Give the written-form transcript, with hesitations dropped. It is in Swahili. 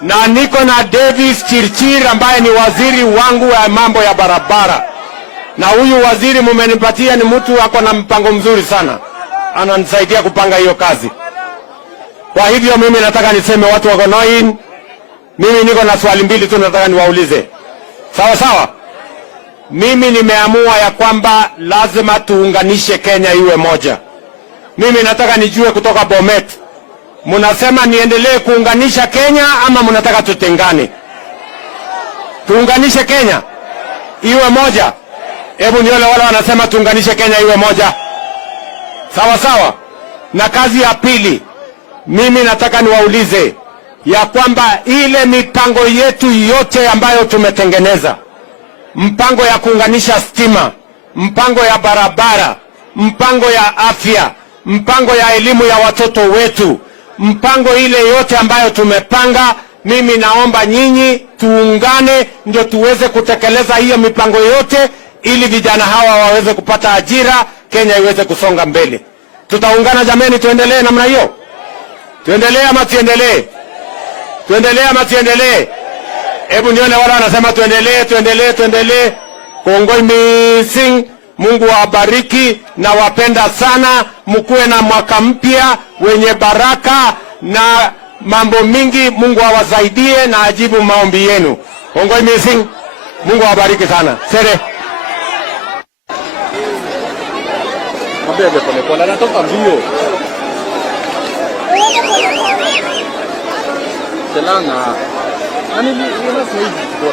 na niko na Davis Chirchir ambaye ni waziri wangu wa mambo ya barabara, na huyu waziri mumenipatia ni mtu ako na mpango mzuri sana, ananisaidia kupanga hiyo kazi. Kwa hivyo mimi nataka niseme watu wako Noin, mimi niko na swali mbili tu nataka niwaulize. Sawa sawa? Mimi nimeamua ya kwamba lazima tuunganishe Kenya iwe moja. Mimi nataka nijue kutoka Bomet, munasema niendelee kuunganisha Kenya ama munataka tutengane? Tuunganishe Kenya iwe moja. Hebu niole wale wanasema tuunganishe Kenya iwe moja. Sawa sawa? Na kazi ya pili, mimi nataka niwaulize ya kwamba ile mipango yetu yote ambayo tumetengeneza, mpango ya kuunganisha stima, mpango ya barabara, mpango ya afya, mpango ya elimu ya watoto wetu, mpango ile yote ambayo tumepanga, mimi naomba nyinyi tuungane ndio tuweze kutekeleza hiyo mipango yote, ili vijana hawa waweze kupata ajira, Kenya iweze kusonga mbele. Tutaungana jameni, tuendelee namna hiyo? Tuendelee ama tuendelee? Tuendelee ama tuendelee? Hebu nione wale wanasema tuendelee, tuendelee, tuendelee. Kongoi missing. Mungu awabariki na wapenda sana. Mkuwe na mwaka mpya wenye baraka na mambo mingi. Mungu awasaidie na ajibu maombi yenu. Kongoi missing. Mungu awabariki sana. Sere. Mbele pole anatoka mbio. Selanga. Ani ni hivi kwa